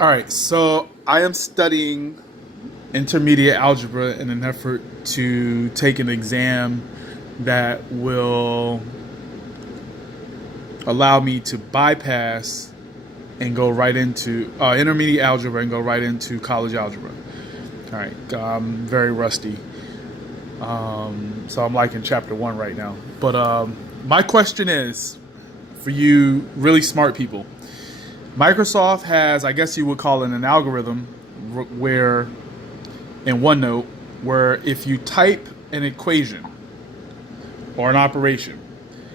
All right, so I am studying intermediate algebra in an effort to take an exam that will allow me to bypass and go right into intermediate algebra and go right into college algebra. All right, I'm very rusty. So I'm like in chapter 1 right now. But my question is for you really smart people. Microsoft has, I guess you would call it an algorithm where in OneNote, where if you type an equation or an operation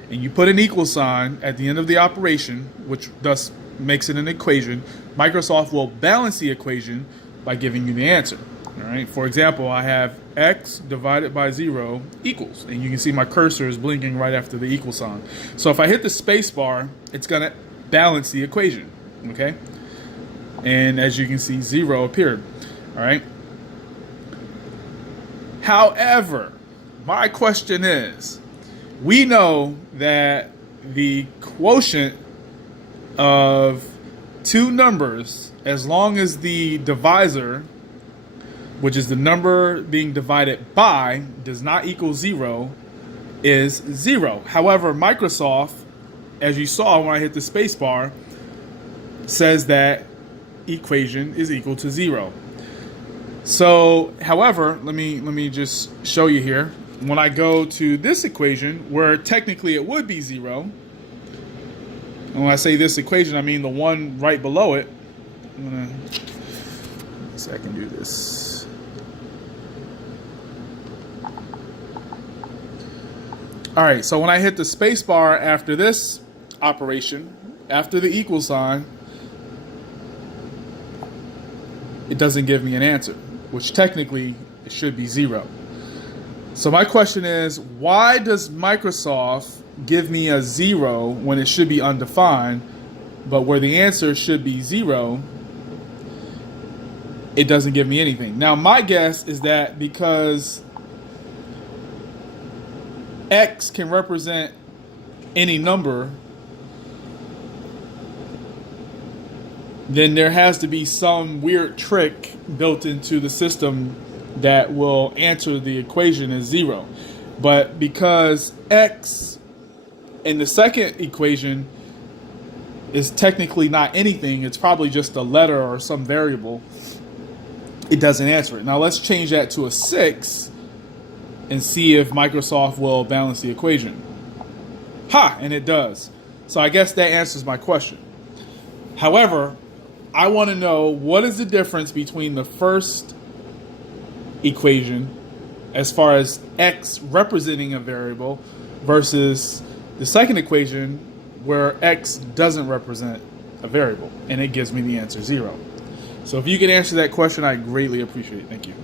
and you put an equal sign at the end of the operation, which thus makes it an equation, Microsoft will balance the equation by giving you the answer. All right. For example, I have x divided by 0 equals, and you can see my cursor is blinking right after the equal sign. So if I hit the space bar, it's going to balance the equation. Okay. And as you can see, 0 appeared. All right. However, my question is, we know that the quotient of two numbers, as long as the divisor, which is the number being divided by, does not equal 0, is 0. However, Microsoft, as you saw when I hit the space bar, says that equation is equal to 0. So, however, let me just show you here. When I go to this equation, where technically it would be 0, and when I say this equation, I mean the one right below it. I'm gonna see if I can do this. All right, so when I hit the space bar after this operation, after the equal sign, it doesn't give me an answer, which technically it should be 0. So my question is, why does Microsoft give me a 0 when it should be undefined, but where the answer should be 0, it doesn't give me anything? Now, my guess is that because x can represent any number, then there has to be some weird trick built into the system that will answer the equation as 0. But because x in the second equation is technically not anything, it's probably just a letter or some variable, it doesn't answer it. Now let's change that to a 6 and see if Microsoft will balance the equation. Ha! And it does. So I guess that answers my question. However, I want to know, what is the difference between the first equation as far as x representing a variable versus the second equation where x doesn't represent a variable, and it gives me the answer 0. So if you can answer that question, I greatly appreciate it. Thank you.